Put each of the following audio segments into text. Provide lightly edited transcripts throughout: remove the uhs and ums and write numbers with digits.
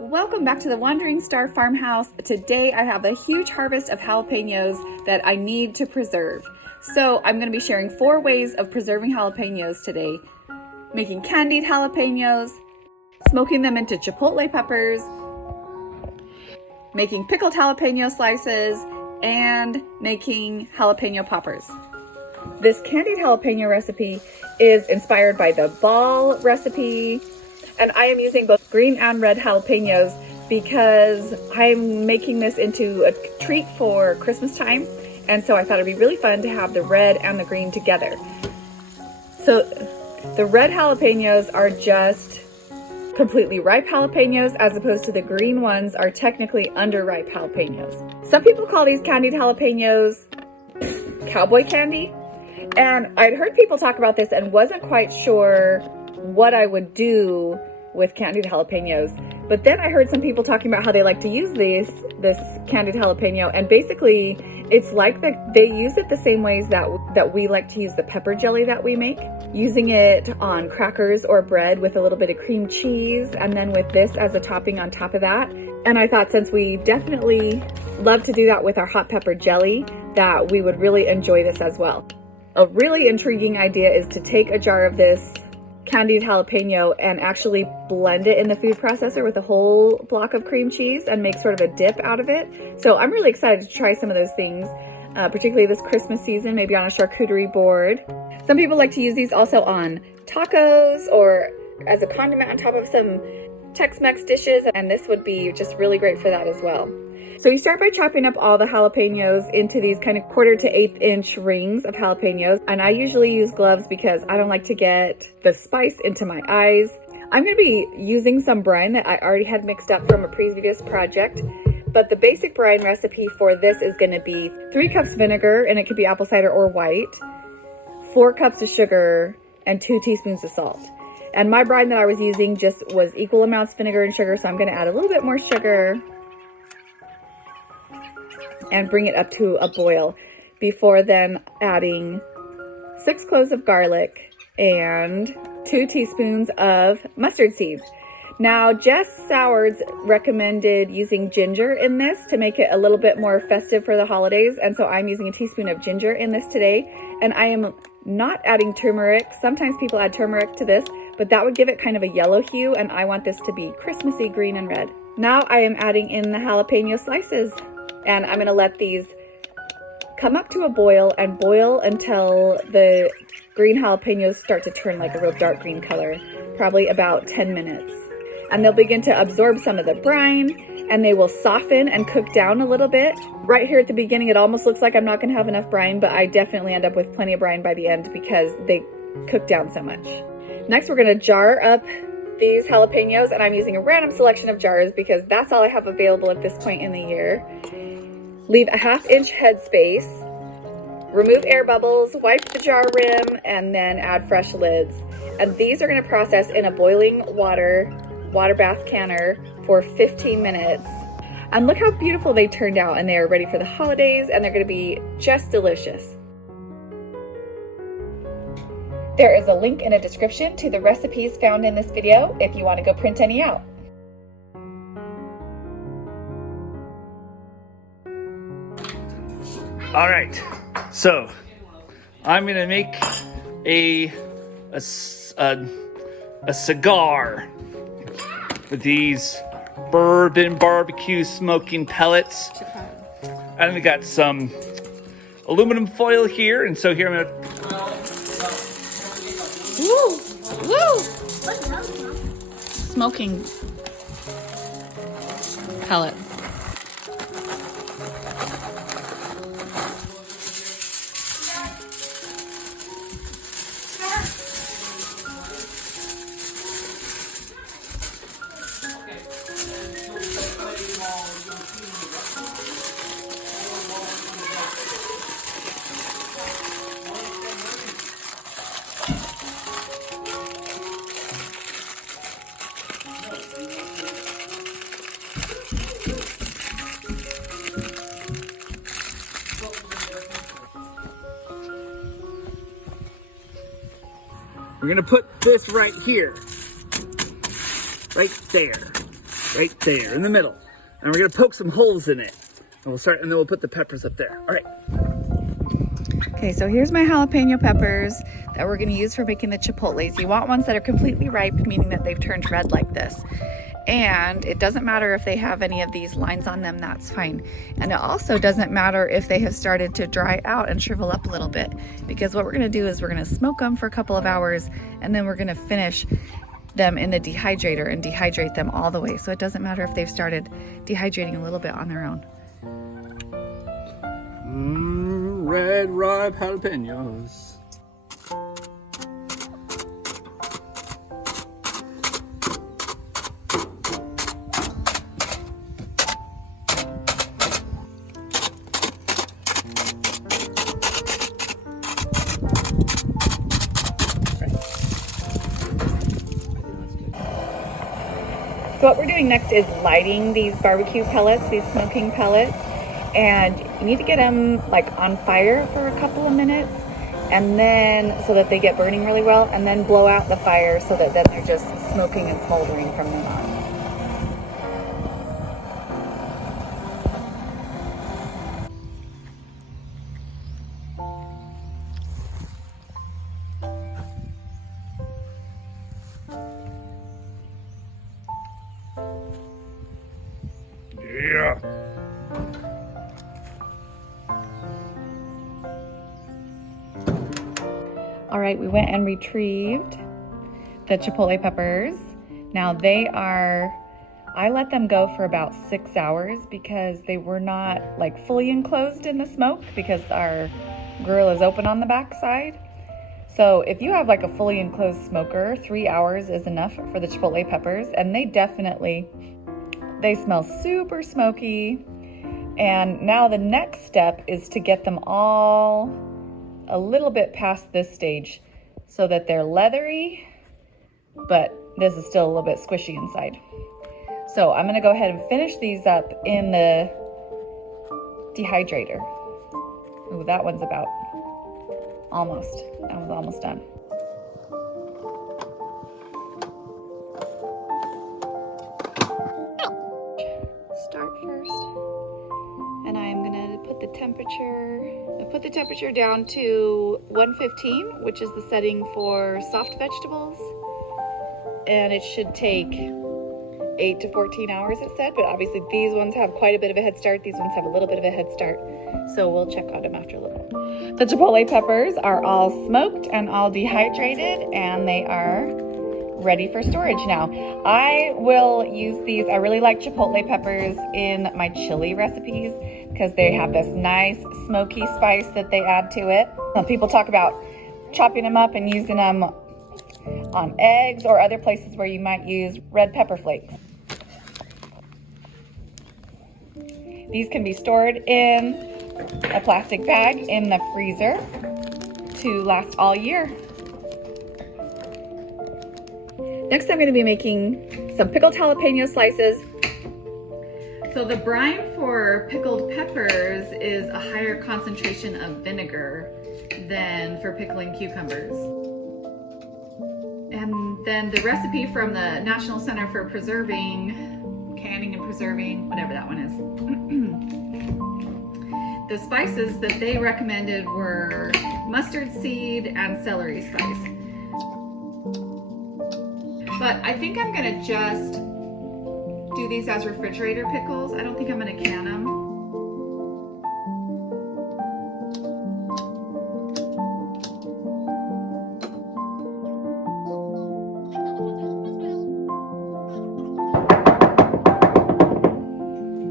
Welcome back to the Wandering Star Farmhouse. Today I have a huge harvest of jalapenos that I need to preserve. So I'm going to be sharing 4 ways of preserving jalapenos today. Making candied jalapenos, smoking them into chipotle peppers, making pickled jalapeno slices, and making jalapeno poppers. This candied jalapeno recipe is inspired by the ball recipe, and I am using both green and red jalapenos because I'm making this into a treat for Christmas time. And so I thought it'd be really fun to have the red and the green together. So the red jalapenos are just completely ripe jalapenos, as opposed to the green ones are technically underripe jalapenos. Some people call these candied jalapenos cowboy candy. And I'd heard people talk about this and wasn't quite sure what I would do with candied jalapenos. But then I heard some people talking about how they like to use this candied jalapeno, and basically it's like they use it the same ways that we like to use the pepper jelly that we make, using it on crackers or bread with a little bit of cream cheese, and then with this as a topping on top of that. And I thought, since we definitely love to do that with our hot pepper jelly, that we would really enjoy this as well. A really intriguing idea is to take a jar of this candied jalapeno and actually blend it in the food processor with a whole block of cream cheese and make sort of a dip out of it. So I'm really excited to try some of those things, particularly this Christmas season, maybe on a charcuterie board. Some people like to use these also on tacos or as a condiment on top of some Tex-Mex dishes, and this would be just really great for that as well. So you start by chopping up all the jalapenos into these kind of 1/4 to 1/8 inch rings of jalapenos. And I usually use gloves because I don't like to get the spice into my eyes. I'm going to be using some brine that I already had mixed up from a previous project. But the basic brine recipe for this is going to be 3 cups vinegar, and it could be apple cider or white, 4 cups of sugar, and 2 teaspoons of salt. And my brine that I was using just was equal amounts of vinegar and sugar, so I'm going to add a little bit more sugar and bring it up to a boil before then adding 6 cloves of garlic and 2 teaspoons of mustard seeds. Now, Jess Sowards recommended using ginger in this to make it a little bit more festive for the holidays, and so I'm using a teaspoon of ginger in this today. And I am not adding turmeric. Sometimes people add turmeric to this, but that would give it kind of a yellow hue, and I want this to be Christmassy green and red. Now I am adding in the jalapeno slices, and I'm gonna let these come up to a boil and boil until the green jalapenos start to turn like a real dark green color, probably about 10 minutes. And they'll begin to absorb some of the brine, and they will soften and cook down a little bit. Right here at the beginning, it almost looks like I'm not gonna have enough brine, but I definitely end up with plenty of brine by the end because they cook down so much. Next, we're gonna jar up these jalapenos, and I'm using a random selection of jars because that's all I have available at this point in the year. Leave a 1/2 inch headspace, remove air bubbles, wipe the jar rim, and then add fresh lids. And these are going to process in a boiling water bath canner for 15 minutes. And look how beautiful they turned out, and they are ready for the holidays, and they're going to be just delicious. There is a link in a description to the recipes found in this video if you want to go print any out. All right, so I'm gonna make a cigar with these bourbon barbecue smoking pellets. And we got some aluminum foil here, and so here I'm gonna. Woo! Woo! Smoking pellet. We're gonna put this right here, right there. right there in the middle. And we're gonna poke some holes in it. And then we'll put the peppers up there. All right. Okay, so here's my jalapeno peppers that we're gonna use for making the chipotles. You want ones that are completely ripe, meaning that they've turned red like this. And it doesn't matter if they have any of these lines on them, that's fine. And it also doesn't matter if they have started to dry out and shrivel up a little bit, because what we're gonna do is we're gonna smoke them for a couple of hours, and then we're gonna finish them in the dehydrator and dehydrate them all the way. So it doesn't matter if they've started dehydrating a little bit on their own. Red ripe jalapenos. So what we're doing next is lighting these barbecue pellets, these smoking pellets, and you need to get them like on fire for a couple of minutes, and then so that they get burning really well, and then blow out the fire so that then they're just smoking and smoldering from then on. Yeah. All right, we went and retrieved the chipotle peppers. Now I let them go for about 6 hours because they were not like fully enclosed in the smoke because our grill is open on the back side. So if you have like a fully enclosed smoker, 3 hours is enough for the chipotle peppers, and they smell super smoky. And now the next step is to get them all a little bit past this stage so that they're leathery, but this is still a little bit squishy inside. So I'm gonna go ahead and finish these up in the dehydrator. Ooh, that one's about almost. That one's almost done. Start first, and I'm gonna put the temperature down to 115, which is the setting for soft vegetables, and it should take 8 to 14 hours, it said, but obviously these ones have quite a bit of a head start. These ones have a little bit of a head start, so we'll check on them after a little bit. The chipotle peppers are all smoked and all dehydrated, and they are ready for storage now. I will use these. I really like chipotle peppers in my chili recipes because they have this nice smoky spice that they add to it. People talk about chopping them up and using them on eggs or other places where you might use red pepper flakes. These can be stored in a plastic bag in the freezer to last all year. Next, I'm going to be making some pickled jalapeno slices. So the brine for pickled peppers is a higher concentration of vinegar than for pickling cucumbers. And then the recipe from the National Center for Canning and Preserving, whatever that one is. The spices that they recommended were mustard seed and celery spice. But I think I'm gonna just do these as refrigerator pickles. I don't think I'm gonna can them.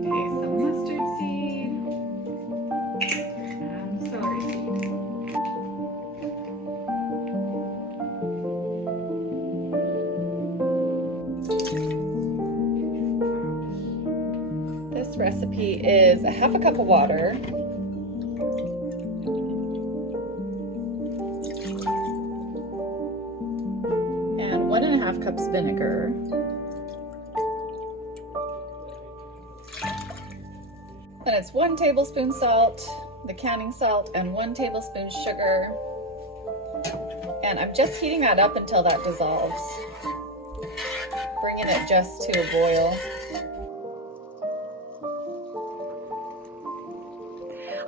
Okay, some mustard seed and celery seed. This recipe is a half a cup of water, and 1.5 cups vinegar, then it's 1 tablespoon salt, the canning salt, and 1 tablespoon sugar, and I'm just heating that up until that dissolves, bringing it just to a boil.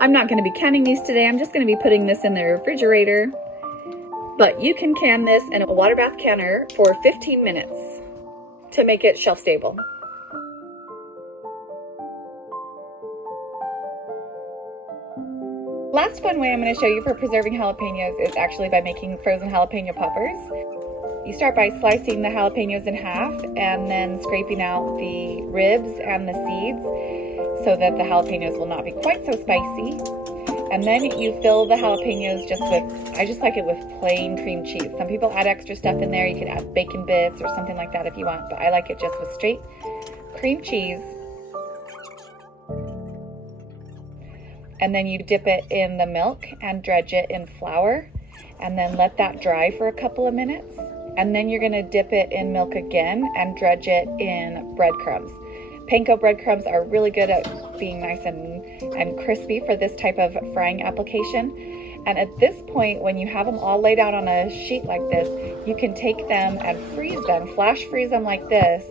I'm not going to be canning these today. I'm just going to be putting this in the refrigerator. But you can can this in a water bath canner for 15 minutes to make it shelf stable. Last fun way I'm going to show you for preserving jalapenos is actually by making frozen jalapeno poppers. You start by slicing the jalapenos in half and then scraping out the ribs and the seeds so that the jalapenos will not be quite so spicy. And then you fill the jalapenos just with, I just like it with plain cream cheese. Some people add extra stuff in there. You can add bacon bits or something like that if you want, but I like it just with straight cream cheese. And then you dip it in the milk and dredge it in flour and then let that dry for a couple of minutes. And then you're gonna dip it in milk again and dredge it in breadcrumbs. Panko breadcrumbs are really good at being nice and crispy for this type of frying application. And at this point, when you have them all laid out on a sheet like this, you can take them and freeze them, flash freeze them like this.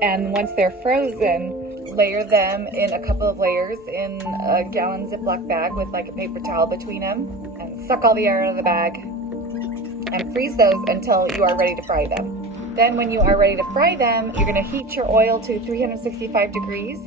And once they're frozen, layer them in a couple of layers in a gallon Ziploc bag with like a paper towel between them and suck all the air out of the bag and freeze those until you are ready to fry them. Then when you are ready to fry them, you're gonna heat your oil to 365 degrees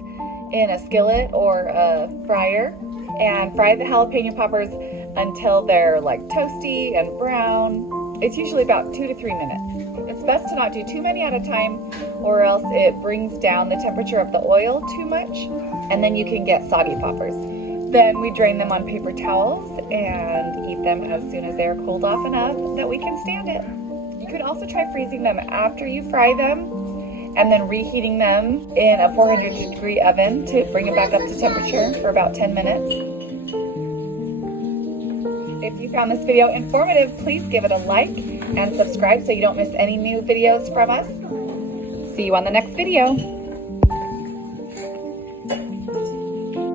in a skillet or a fryer and fry the jalapeno poppers until they're like toasty and brown. It's usually about 2 to 3 minutes. It's best to not do too many at a time or else it brings down the temperature of the oil too much and then you can get soggy poppers. Then we drain them on paper towels and eat them as soon as they're cooled off enough that we can stand it. You could also try freezing them after you fry them and then reheating them in a 400-degree oven to bring it back up to temperature for about 10 minutes. If you found this video informative, please give it a like and subscribe so you don't miss any new videos from us. See you on the next video.